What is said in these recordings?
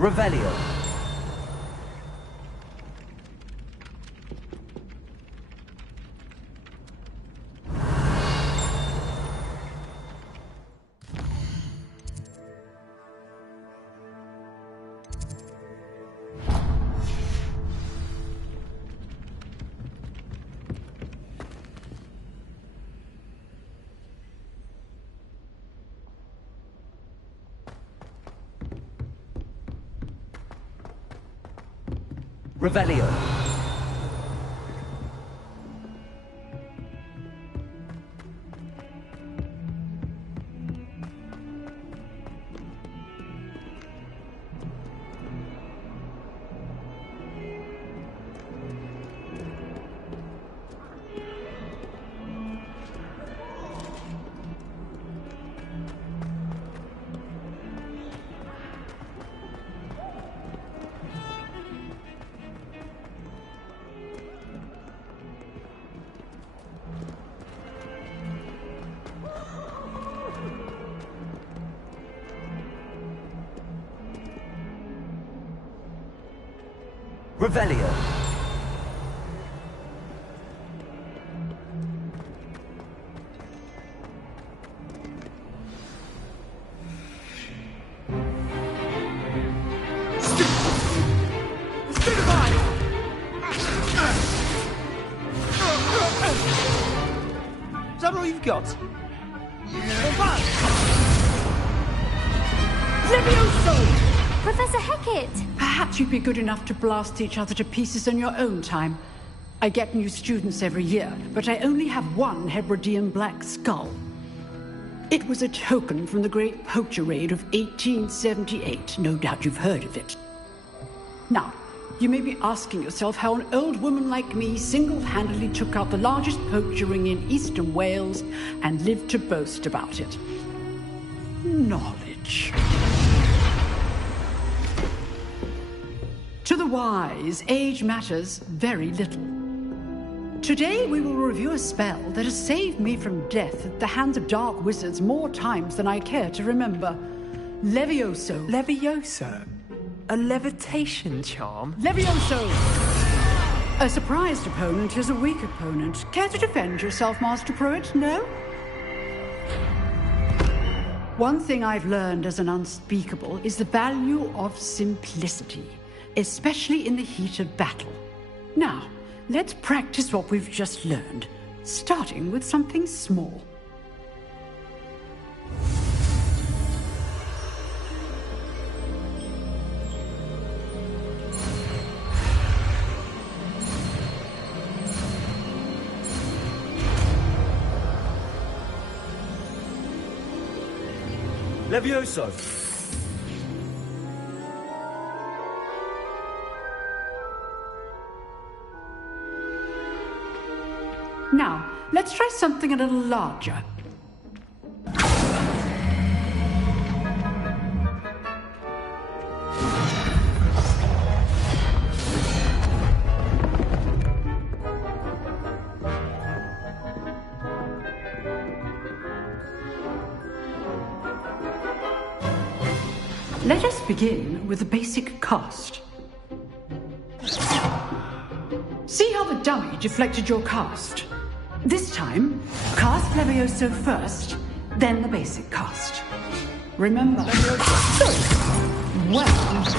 Revelio. Revelio. Revelio. Is that all you've got? Levioso! Professor Hecat! Perhaps you'd be good enough to blast each other to pieces in your own time. I get new students every year, but I only have one Hebridean black skull. It was a token from the Great Poacher Raid of 1878. No doubt you've heard of it. Now, you may be asking yourself how an old woman like me single-handedly took out the largest poacher ring in eastern Wales and lived to boast about it. Knowledge. To the wise, age matters very little. Today we will review a spell that has saved me from death at the hands of dark wizards more times than I care to remember. Levioso. Levioso? A levitation charm? Levioso! A surprised opponent is a weak opponent. Care to defend yourself, Master Pruitt? No? One thing I've learned as an unspeakable is the value of simplicity, especially in the heat of battle. Now, let's practice what we've just learned, starting with something small. Levioso. Now, let's try something a little larger. Let us begin with the basic cast. See how the dummy deflected your cast? This time, cast Levioso first, then the basic cast. Remember, well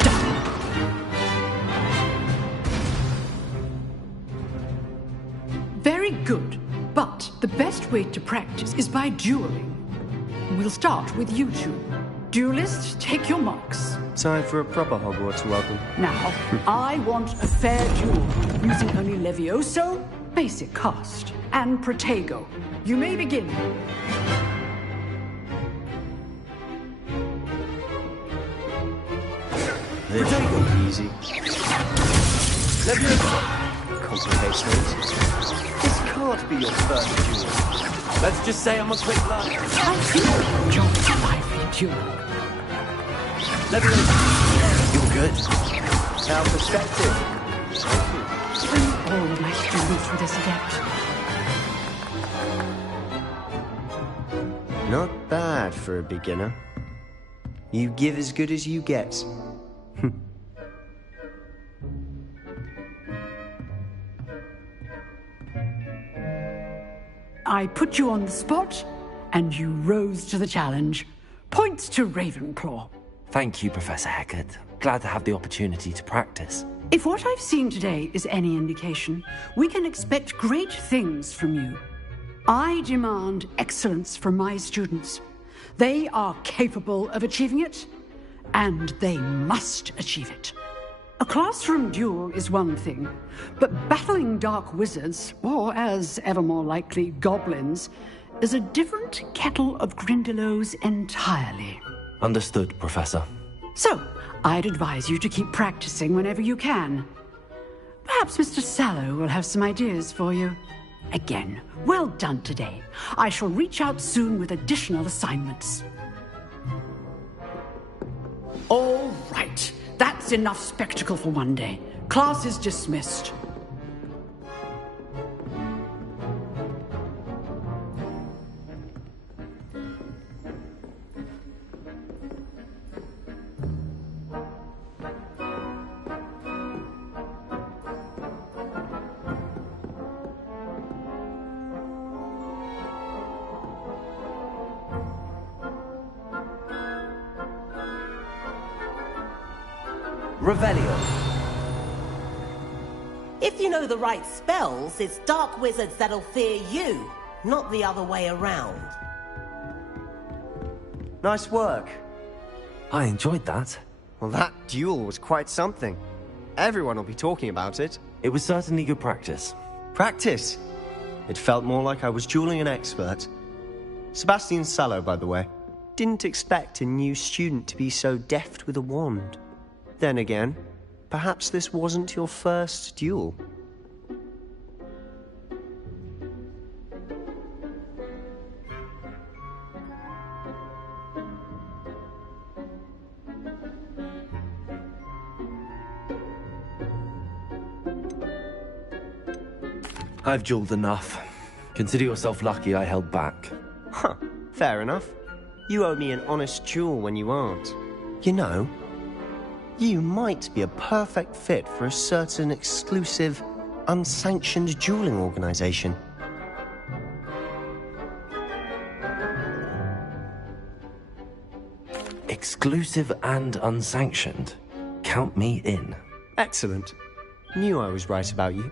done. Very good, but the best way to practice is by dueling. We'll start with you two. Duelists, take your marks. Time for a proper Hogwarts welcome. Now, I want a fair duel, using only Levioso, basic cast, and Protego. You may begin. This should be easy. Levioso. Complicates things. This can't be your first duel. Let's just say I'm a quick learner. I do enjoy a lively duel. Levioso. You're good. Now perspective. All my students with this adept. Not bad for a beginner. You give as good as you get. I put you on the spot, and you rose to the challenge. Points to Ravenclaw. Thank you, Professor Hecat. Glad to have the opportunity to practice. If what I've seen today is any indication, we can expect great things from you. I demand excellence from my students. They are capable of achieving it, and they must achieve it. A classroom duel is one thing, but battling dark wizards, or as ever more likely, goblins, is a different kettle of Grindylows entirely. Understood, Professor. So, I'd advise you to keep practicing whenever you can. Perhaps Mr. Sallow will have some ideas for you. Again, well done today. I shall reach out soon with additional assignments. All right. That's enough spectacle for one day. Class is dismissed. Revelio. If you know the right spells, it's dark wizards that'll fear you, not the other way around. Nice work. I enjoyed that. Well, that duel was quite something. Everyone will be talking about it. It was certainly good practice. Practice? It felt more like I was dueling an expert. Sebastian Sallow, by the way. Didn't expect a new student to be so deft with a wand. Then again, perhaps this wasn't your first duel. I've dueled enough. Consider yourself lucky I held back. Huh, fair enough. You owe me an honest duel when you aren't. You know, you might be a perfect fit for a certain exclusive, unsanctioned dueling organization. Exclusive and unsanctioned. Count me in. Excellent. Knew I was right about you.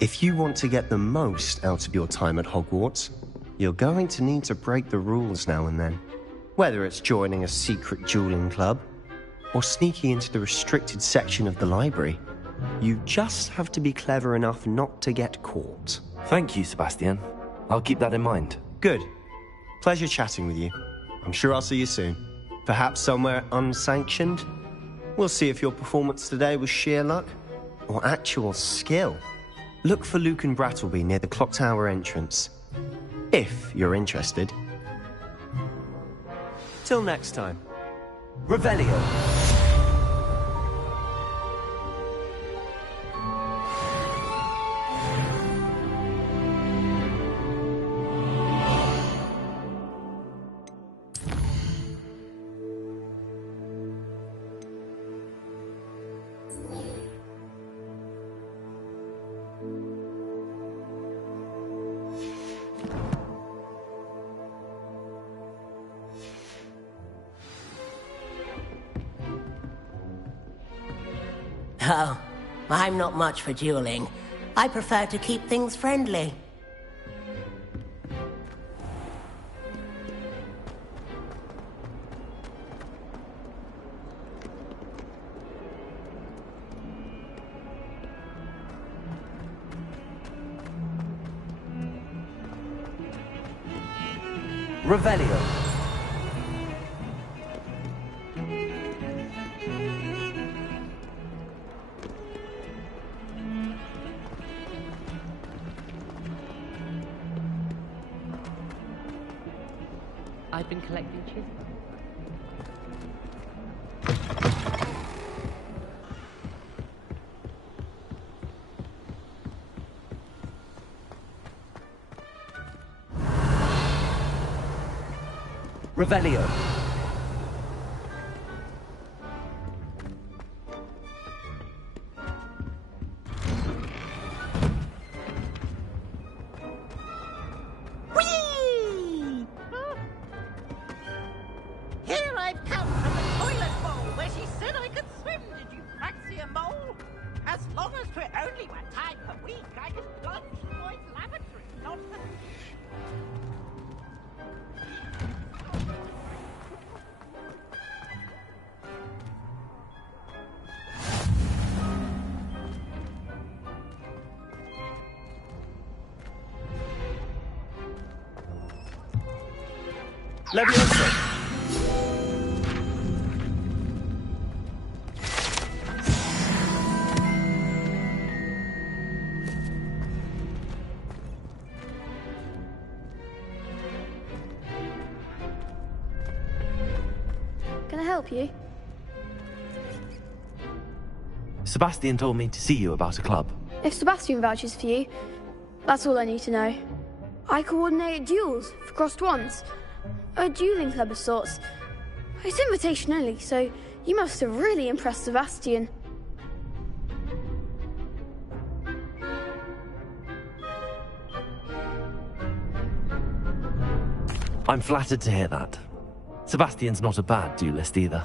If you want to get the most out of your time at Hogwarts, you're going to need to break the rules now and then. Whether it's joining a secret dueling club, or sneaking into the restricted section of the library, you just have to be clever enough not to get caught. Thank you, Sebastian. I'll keep that in mind. Good. Pleasure chatting with you. I'm sure I'll see you soon. Perhaps somewhere unsanctioned? We'll see if your performance today was sheer luck, or actual skill. Look for Luke and Brattleby near the clock tower entrance. If you're interested. Till next time. Revelio. Oh, I'm not much for dueling. I prefer to keep things friendly. Revelio. I've been collecting chisels. Revelio. Only one time per week. I just plunge the boys' lavatory, not the... Leviosa! Can I help you? Sebastian told me to see you about a club. If Sebastian vouches for you, that's all I need to know. I coordinate duels for crossed wands. A dueling club of sorts. It's invitation only, so you must have really impressed Sebastian. I'm flattered to hear that. Sebastian's not a bad duelist either.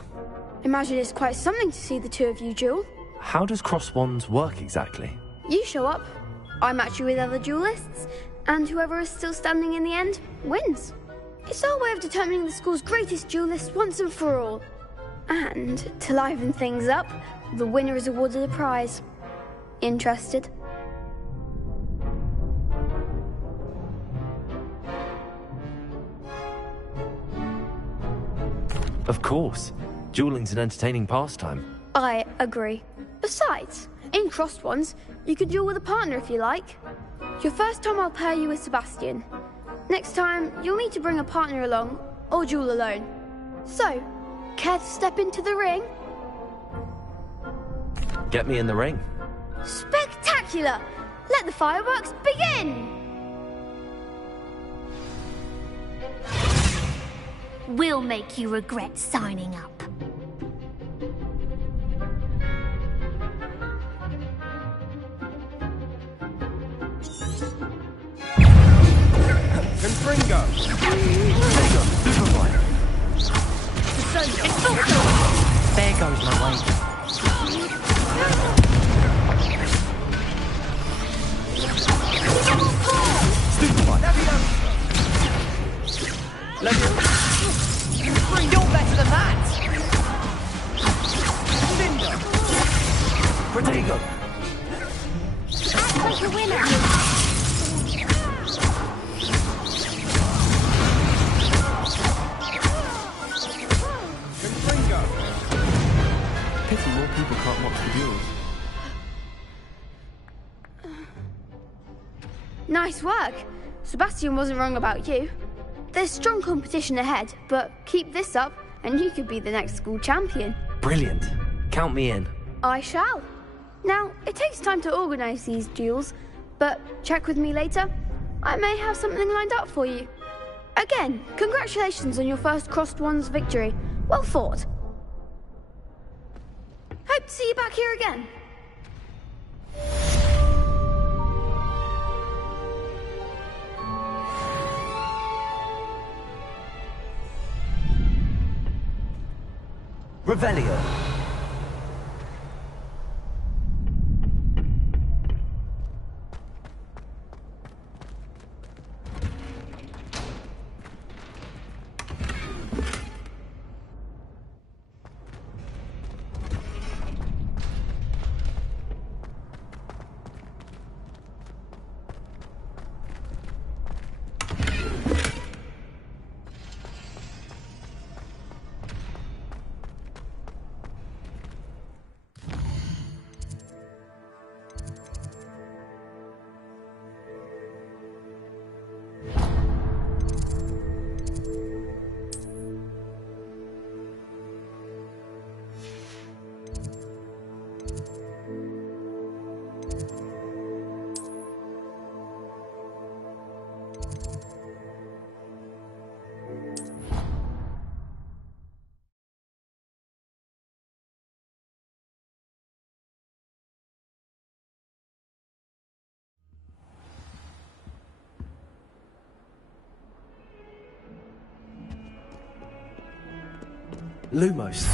Imagine it's quite something to see the two of you duel. How does cross wands work exactly? You show up, I match you with other duelists, and whoever is still standing in the end wins. It's our way of determining the school's greatest duelist once and for all. And to liven things up, the winner is awarded a prize. Interested? Of course. Dueling's an entertaining pastime. I agree. Besides, in crossed ones, you can duel with a partner if you like. Your first time I'll pair you with Sebastian. Next time, you'll need to bring a partner along, or duel alone. So, care to step into the ring? Get me in the ring. Spectacular! Let the fireworks begin! We'll make you regret signing up. Confringo! Protego! Superfire! There goes my wager. Superfire! Leviosa! You're better than that! Linda! Protego! Act like a winner! Pity more people can't watch the duels. Nice work. Sebastian wasn't wrong about you. There's strong competition ahead, but keep this up and you could be the next school champion. Brilliant. Count me in. I shall. Now, it takes time to organise these duels, but check with me later. I may have something lined up for you. Again, congratulations on your first crossed wands victory. Well fought. Hope to see you back here again. Revelio. Lumos.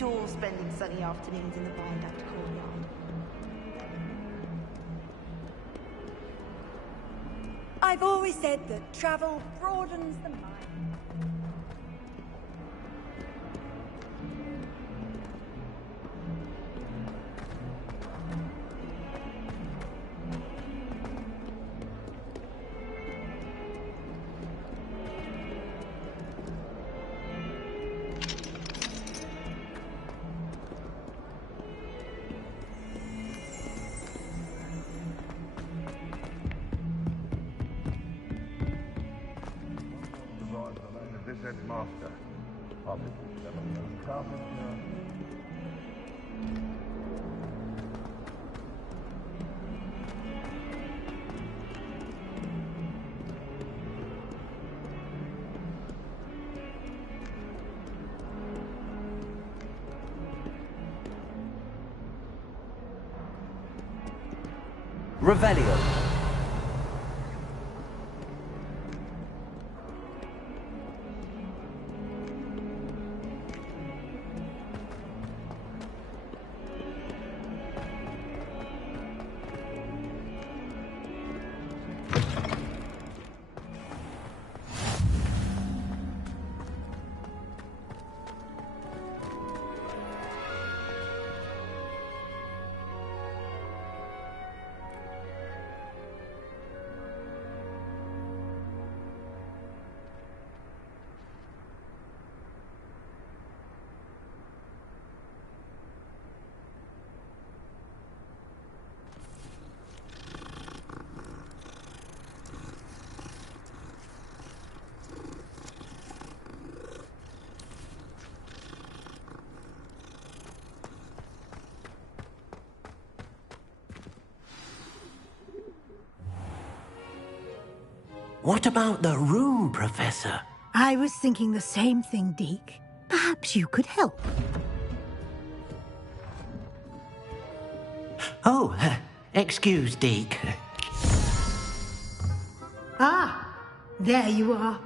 adore spending sunny afternoons in the viaduct courtyard. I've always said that travel broadens the mind. Master, Revelio. What about the room, Professor? I was thinking the same thing, Deke. Perhaps you could help. Oh, excuse, Deke. Ah, there you are.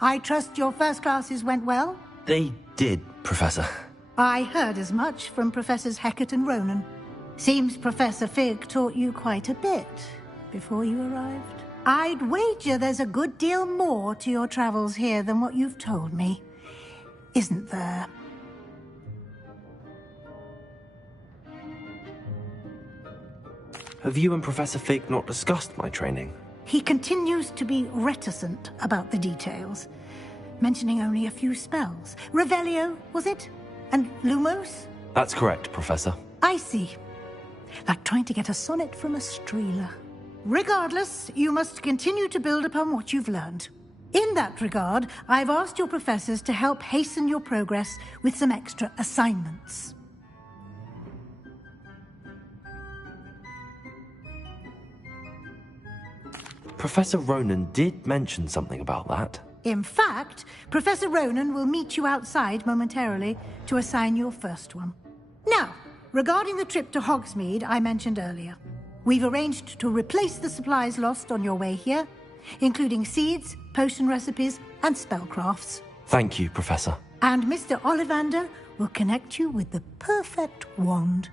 I trust your first classes went well? They did, Professor. I heard as much from Professors Hecat and Ronan. Seems Professor Fig taught you quite a bit before you arrived. I'd wager there's a good deal more to your travels here than what you've told me. Isn't there? Have you and Professor Fig not discussed my training? He continues to be reticent about the details, mentioning only a few spells. Revelio, was it? And Lumos? That's correct, Professor. I see. Like trying to get a sonnet from a streeler. Regardless, you must continue to build upon what you've learned. In that regard, I've asked your professors to help hasten your progress with some extra assignments. Professor Ronan did mention something about that. In fact, Professor Ronan will meet you outside momentarily to assign your first one. Now, regarding the trip to Hogsmeade I mentioned earlier, we've arranged to replace the supplies lost on your way here, including seeds, potion recipes, and spellcrafts. Thank you, Professor. And Mr. Ollivander will connect you with the perfect wand.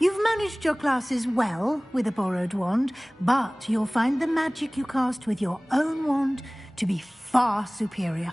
You've managed your classes well with a borrowed wand, but you'll find the magic you cast with your own wand to be far superior.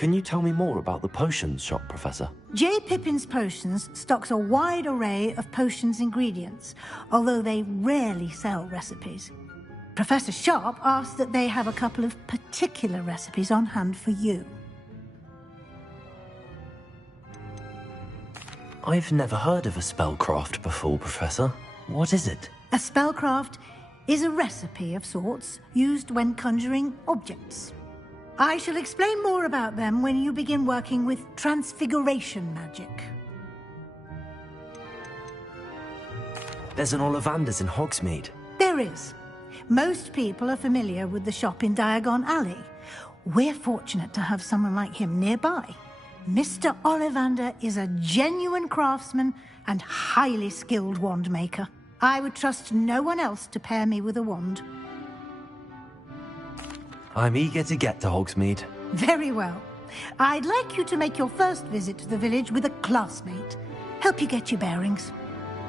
Can you tell me more about the potions shop, Professor? J. Pippin's Potions stocks a wide array of potions ingredients, although they rarely sell recipes. Professor Sharp asked that they have a couple of particular recipes on hand for you. I've never heard of a spellcraft before, Professor. What is it? A spellcraft is a recipe of sorts used when conjuring objects. I shall explain more about them when you begin working with transfiguration magic. There's an Ollivander's in Hogsmeade. There is. Most people are familiar with the shop in Diagon Alley. We're fortunate to have someone like him nearby. Mr. Ollivander is a genuine craftsman and highly skilled wand maker. I would trust no one else to pair me with a wand. I'm eager to get to Hogsmeade. Very well. I'd like you to make your first visit to the village with a classmate. Help you get your bearings.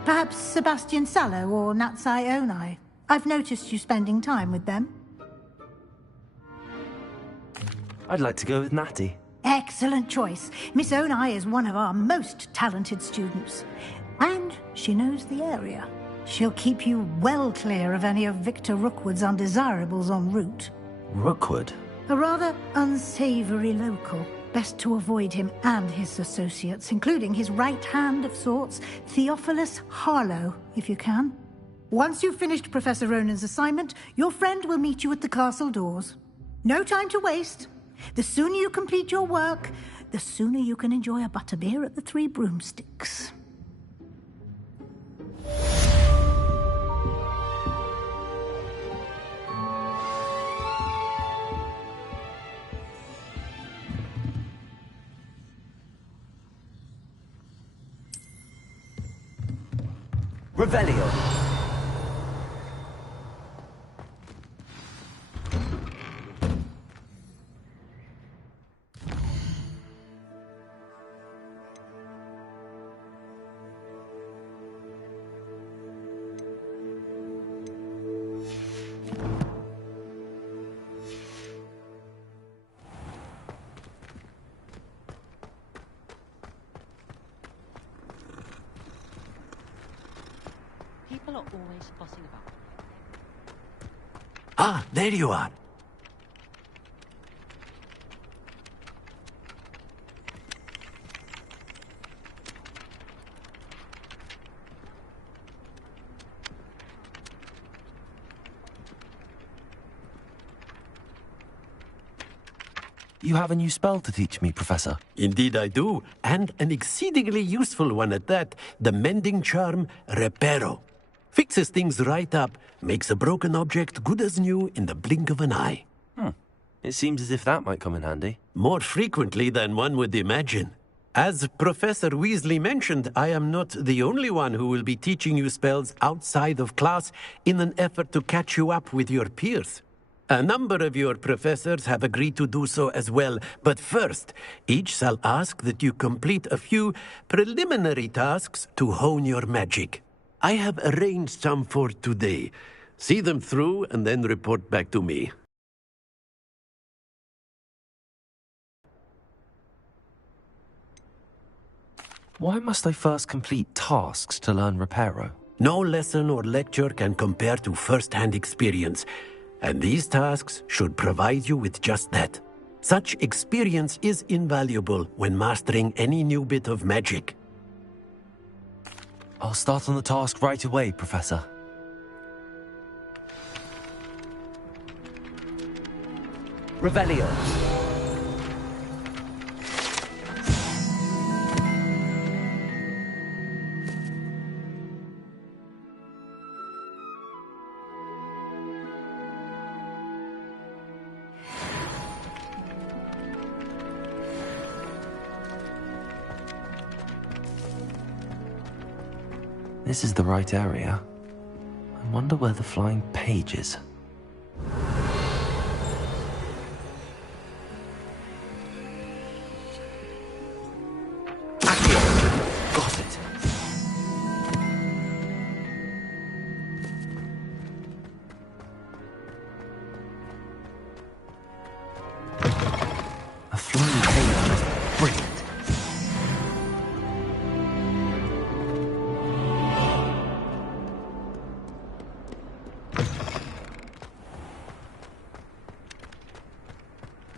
Perhaps Sebastian Sallow or Natsai Onai. I've noticed you spending time with them. I'd like to go with Natty. Excellent choice. Miss Onai is one of our most talented students. And she knows the area. She'll keep you well clear of any of Victor Rookwood's undesirables en route. Rookwood? A rather unsavory local. Best to avoid him and his associates, including his right hand of sorts, Theophilus Harlow, if you can. Once you've finished Professor Ronan's assignment, your friend will meet you at the castle doors. No time to waste. The sooner you complete your work, the sooner you can enjoy a butterbeer at the Three Broomsticks. Revelio. People are always fussing about. Ah, there you are. You have a new spell to teach me, Professor. Indeed I do, and an exceedingly useful one at that. The mending charm, Reparo. Fixes things right up, makes a broken object good as new in the blink of an eye. It seems as if that might come in handy. More frequently than one would imagine. As Professor Weasley mentioned, I am not the only one who will be teaching you spells outside of class in an effort to catch you up with your peers. A number of your professors have agreed to do so as well, but first, each shall ask that you complete a few preliminary tasks to hone your magic. I have arranged some for today. See them through and then report back to me. Why must I first complete tasks to learn Reparo? No lesson or lecture can compare to first-hand experience, and these tasks should provide you with just that. Such experience is invaluable when mastering any new bit of magic. I'll start on the task right away, Professor. Revelio. This is the right area. I wonder where the flying page is. Got it. A flying page is brilliant.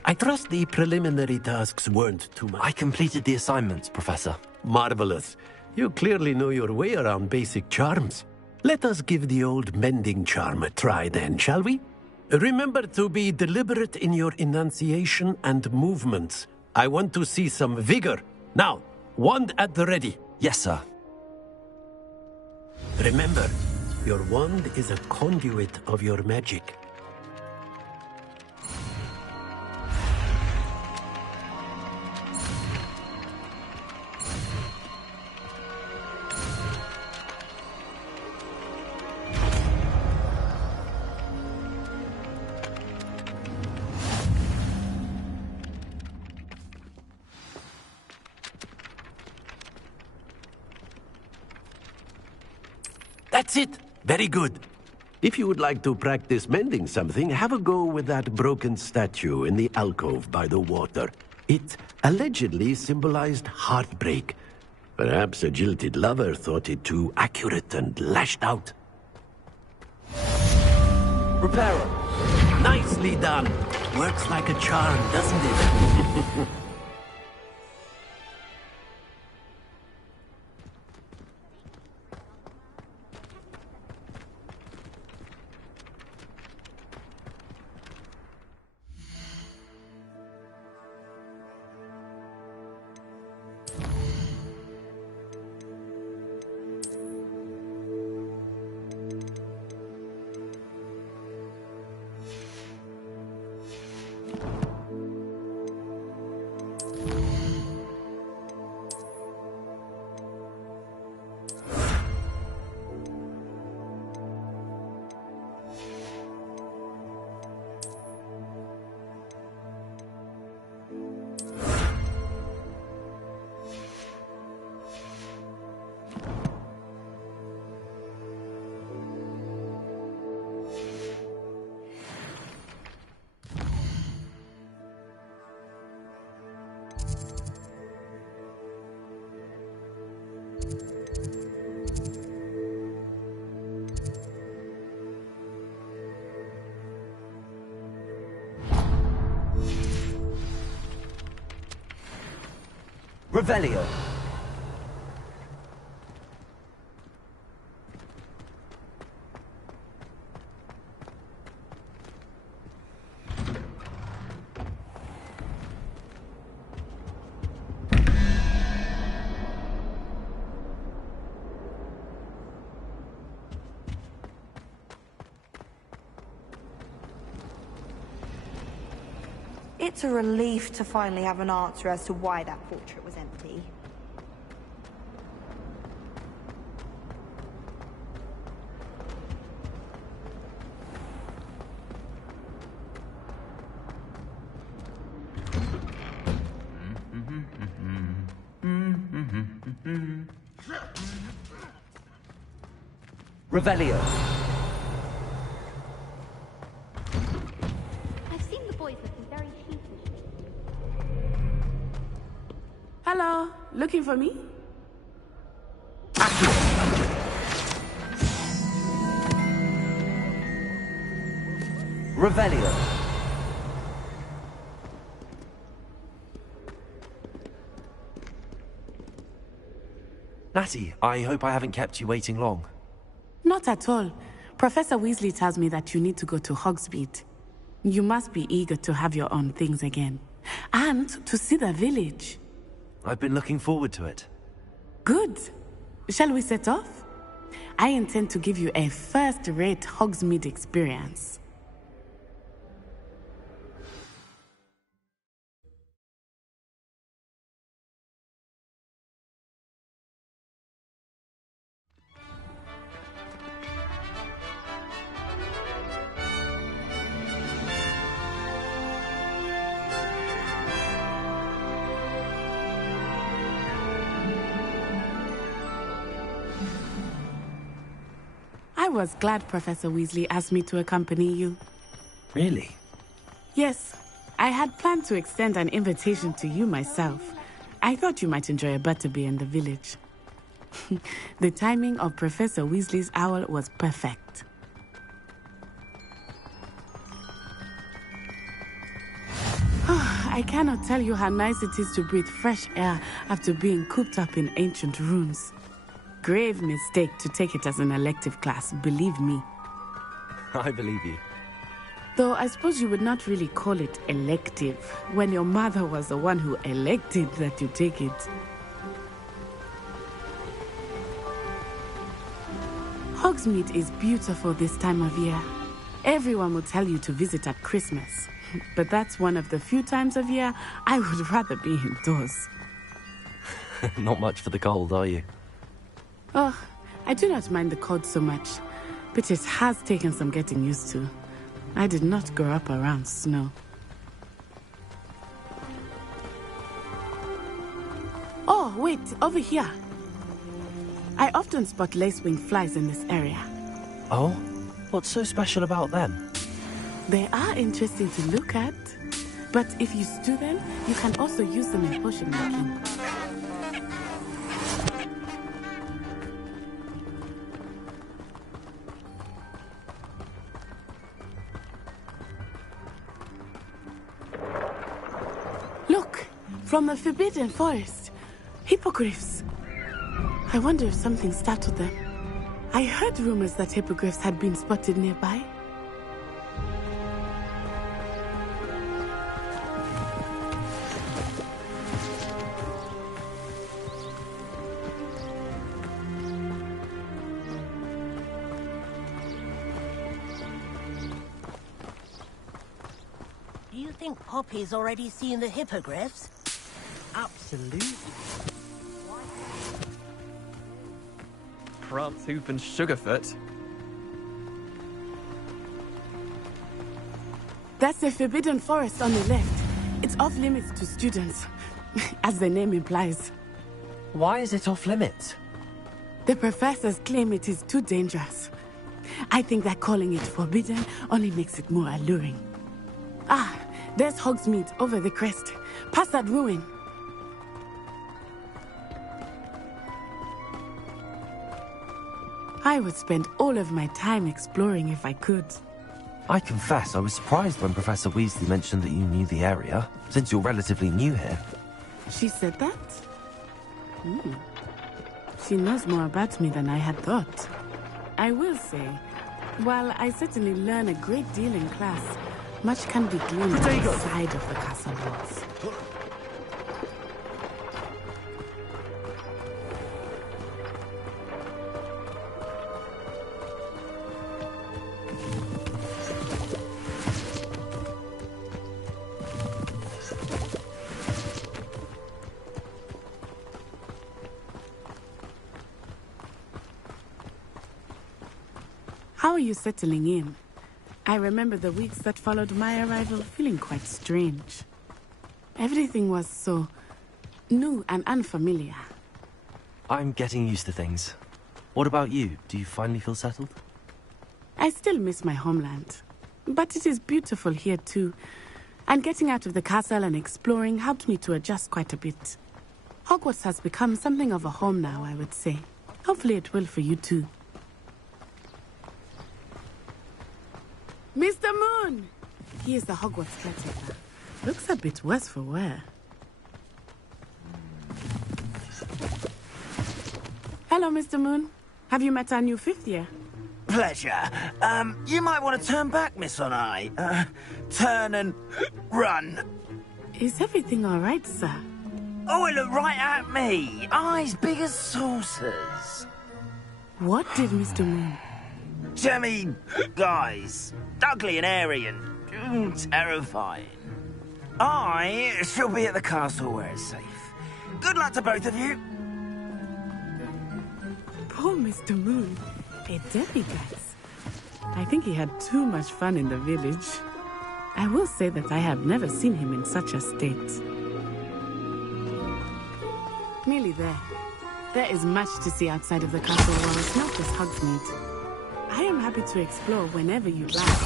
I trust the preliminary tasks weren't too much. I completed the assignments, Professor. Marvelous. You clearly know your way around basic charms. Let us give the old mending charm a try then, shall we? Remember to be deliberate in your enunciation and movements. I want to see some vigor. Now, wand at the ready. Yes, sir. Remember, your wand is a conduit of your magic. That's it. Very good. If you would like to practice mending something, have a go with that broken statue in the alcove by the water. It allegedly symbolized heartbreak. Perhaps a jilted lover thought it too accurate and lashed out. Repairer. Nicely done. Works like a charm, doesn't it? Revelio. It's a relief to finally have an answer as to why that portrait was empty. Revelio. I've seen the boys looking very sheepish. Hello, looking for me? Revelio. Natty, I hope I haven't kept you waiting long. Not at all. Professor Weasley tells me that you need to go to Hogsmeade. You must be eager to have your own things again. And to see the village. I've been looking forward to it. Good. Shall we set off? I intend to give you a first-rate Hogsmeade experience. I was glad Professor Weasley asked me to accompany you. Really? Yes. I had planned to extend an invitation to you myself. I thought you might enjoy a butterbeer in the village. The timing of Professor Weasley's owl was perfect. I cannot tell you how nice it is to breathe fresh air after being cooped up in ancient rooms. Grave mistake to take it as an elective class, believe me. I believe you. Though I suppose you would not really call it elective when your mother was the one who elected that you take it. Hogsmeade is beautiful this time of year. Everyone will tell you to visit at Christmas, but that's one of the few times of year I would rather be indoors. Not much for the cold, are you? Oh, I do not mind the cold so much, but it has taken some getting used to. I did not grow up around snow. Oh, wait, over here. I often spot lacewing flies in this area. Oh? What's so special about them? They are interesting to look at. But if you stew them, you can also use them in potion making. Look! From the Forbidden Forest. Hippogriffs. I wonder if something startled them. I heard rumors that hippogriffs had been spotted nearby. Do you think Poppy's already seen the hippogriffs? Absolutely. Prance, Hoof and Sugarfoot. That's the Forbidden Forest on the left. It's off limits to students, as the name implies. Why is it off limits? The professors claim it is too dangerous. I think that calling it forbidden only makes it more alluring. Ah, there's Hogsmeade over the crest, past that ruin. I would spend all of my time exploring if I could. I confess I was surprised when Professor Weasley mentioned that you knew the area, since you're relatively new here. She said that? She knows more about me than I had thought. I will say, while I certainly learn a great deal in class, much can be gleaned outside of the castle walls. How are you settling in? I remember the weeks that followed my arrival feeling quite strange. Everything was so new and unfamiliar. I'm getting used to things. What about you? Do you finally feel settled? I still miss my homeland. But it is beautiful here too. And getting out of the castle and exploring helped me to adjust quite a bit. Hogwarts has become something of a home now, I would say. Hopefully it will for you too. Mr. Moon! He is the Hogwarts caretaker. Looks a bit worse for wear. Hello, Mr. Moon. Have you met our new fifth year? Pleasure. You might want to turn back, Miss On-Eye. Turn and run. Is everything all right, sir? Oh, it looked right at me. Eyes big as saucers. What did Mr. Moon? Jemmy guys. Ugly and airy and terrifying. I shall be at the castle where it's safe. Good luck to both of you. Poor Mr. Moon. A demiguise. I think he had too much fun in the village. I will say that I have never seen him in such a state. Nearly there. There is much to see outside of the castle walls, not just Hogsmeade. I am happy to explore whenever you'd like.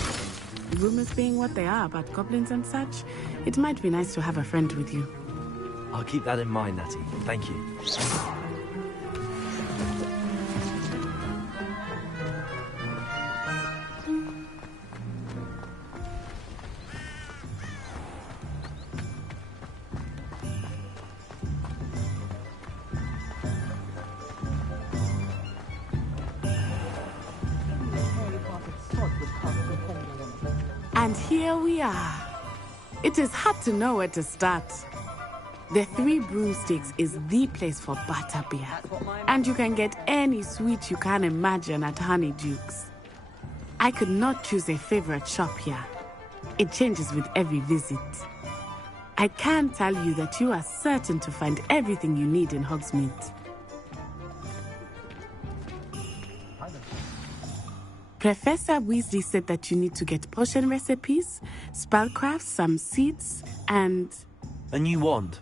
Rumors being what they are about goblins and such, it might be nice to have a friend with you. I'll keep that in mind, Natty. Thank you. And here we are. It is hard to know where to start. The Three Broomsticks is the place for butterbeer. And you can get any sweet you can imagine at Honeyduke's. I could not choose a favorite shop here. It changes with every visit. I can tell you that you are certain to find everything you need in Hogsmeade. Professor Weasley said that you need to get potion recipes, spellcrafts, some seeds, and... A new wand?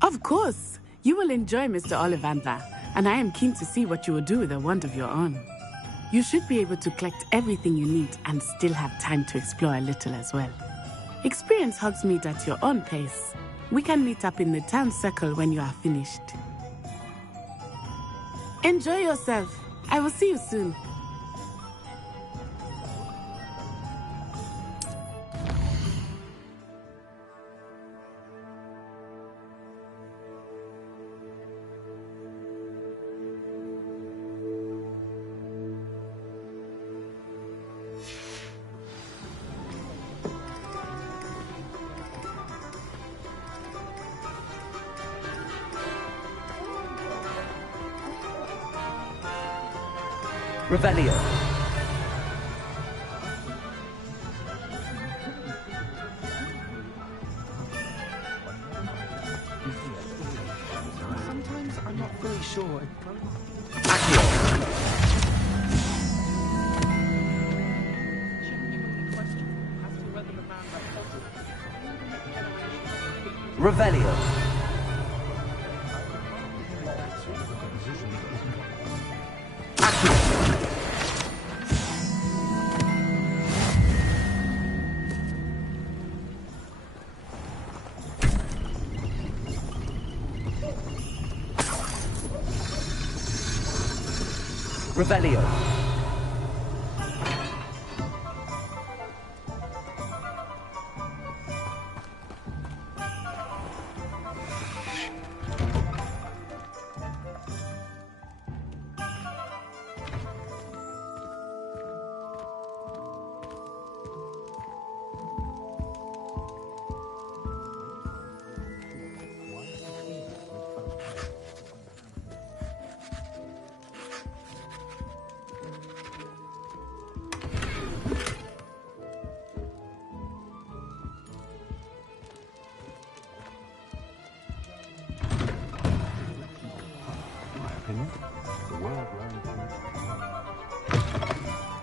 Of course! You will enjoy Mr. Ollivander. and I am keen to see what you will do with a wand of your own. You should be able to collect everything you need and still have time to explore a little as well. Experience Hogsmeade at your own pace. We can meet up in the town circle when you are finished. Enjoy yourself. I will see you soon. Revelio. Sometimes I'm not fully sure. Revelio. Revelio.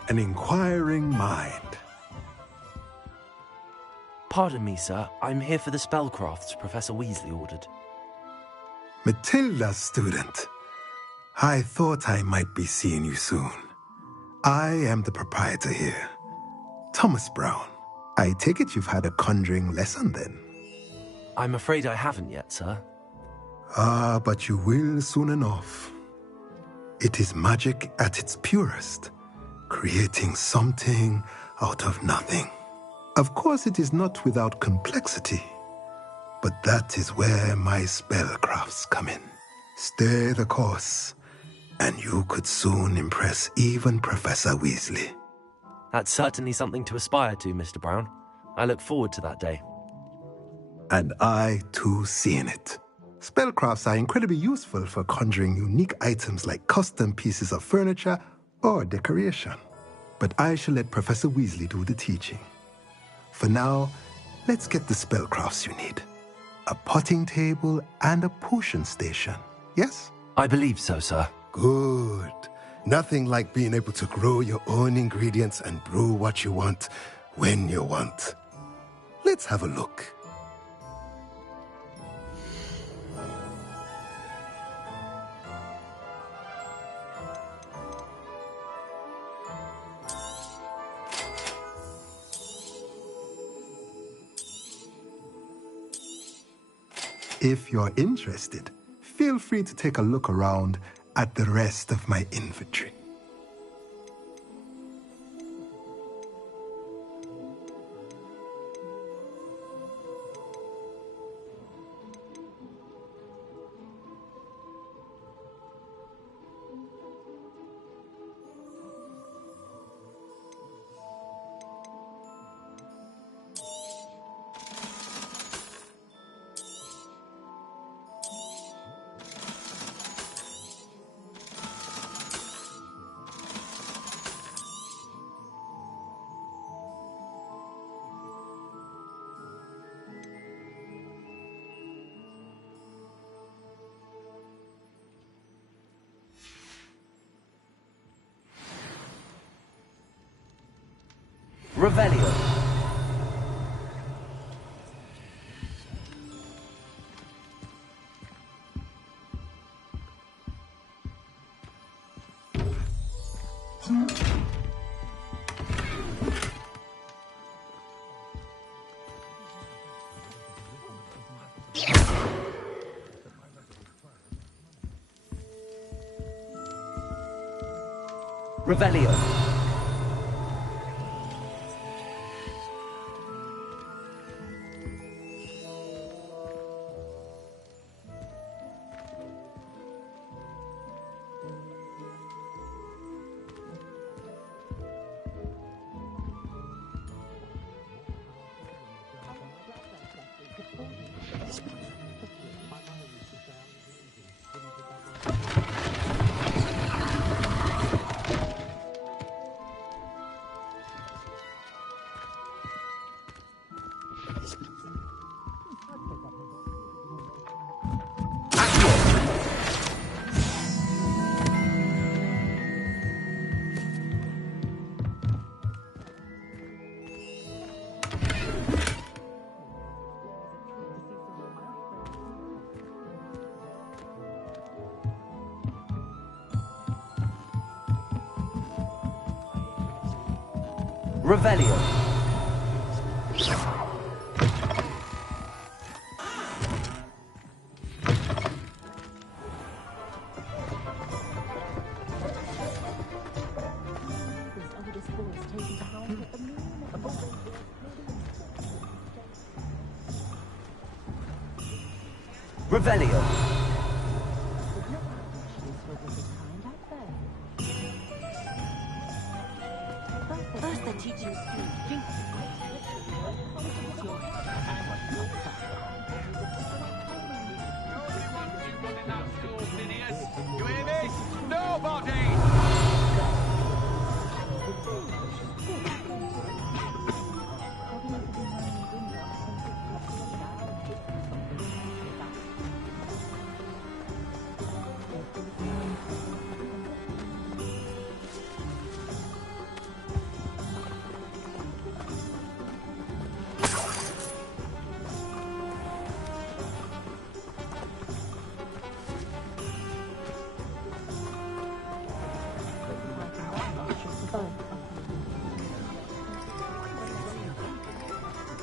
An inquiring mind. Pardon me, sir. I'm here for the spellcrafts Professor Weasley ordered. Matilda's student. I thought I might be seeing you soon. I am the proprietor here, Thomas Brown. I take it you've had a conjuring lesson then? I'm afraid I haven't yet, sir. Ah, but you will soon enough. It is magic at its purest, creating something out of nothing. Of course, it is not without complexity, but that is where my spellcrafts come in. Stay the course, and you could soon impress even Professor Weasley. That's certainly something to aspire to, Mr. Brown. I look forward to that day. And I, too, seeing it. Spellcrafts are incredibly useful for conjuring unique items like custom pieces of furniture or decoration. But I shall let Professor Weasley do the teaching. For now, let's get the spellcrafts you need. A potting table and a potion station, yes? I believe so, sir. Good. Nothing like being able to grow your own ingredients and brew what you want when you want. Let's have a look. If you're interested, feel free to take a look around at the rest of my inventory. Revelio. Revelio. Revelio. Revelio. First they're teaching students You hear me? Nobody!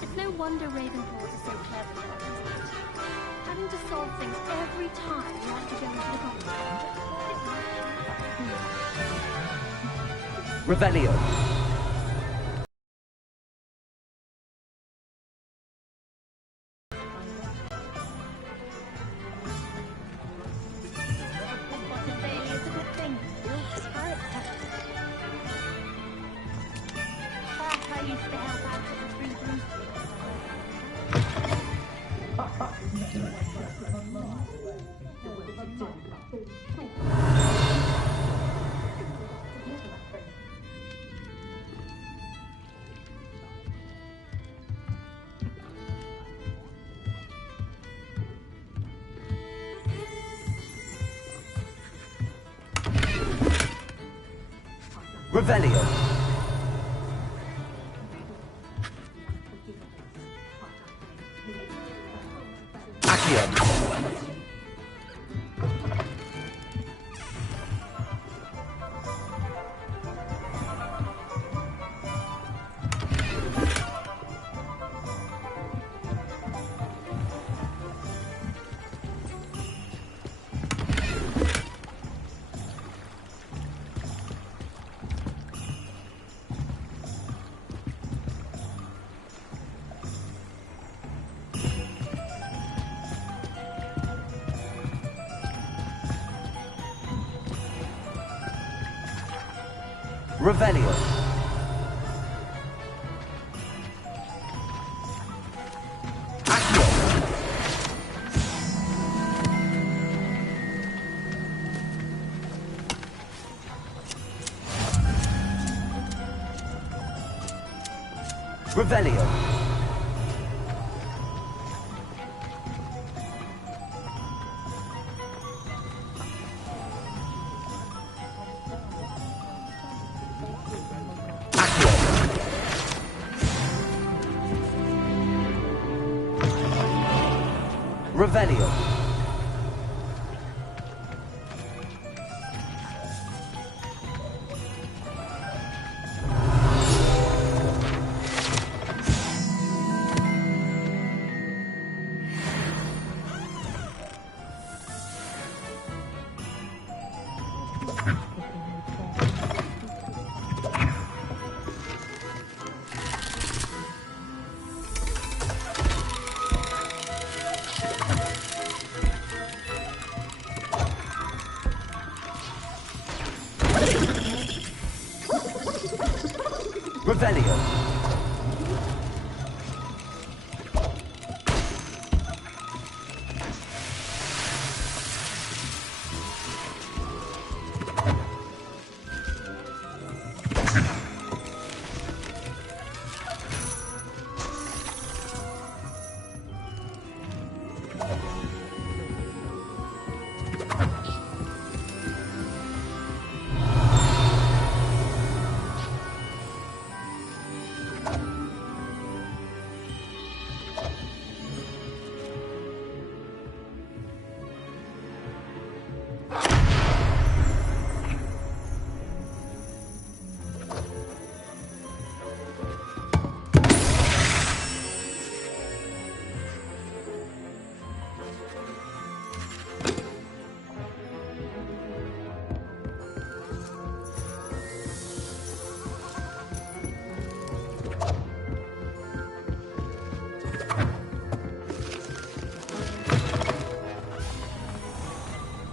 It's no wonder Ravenclaws are so clever, having to solve things every time you want to go into the conversation. Revelio. Revelio. Revelio. Revelio. Revelio. Revelio.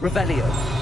Revelio.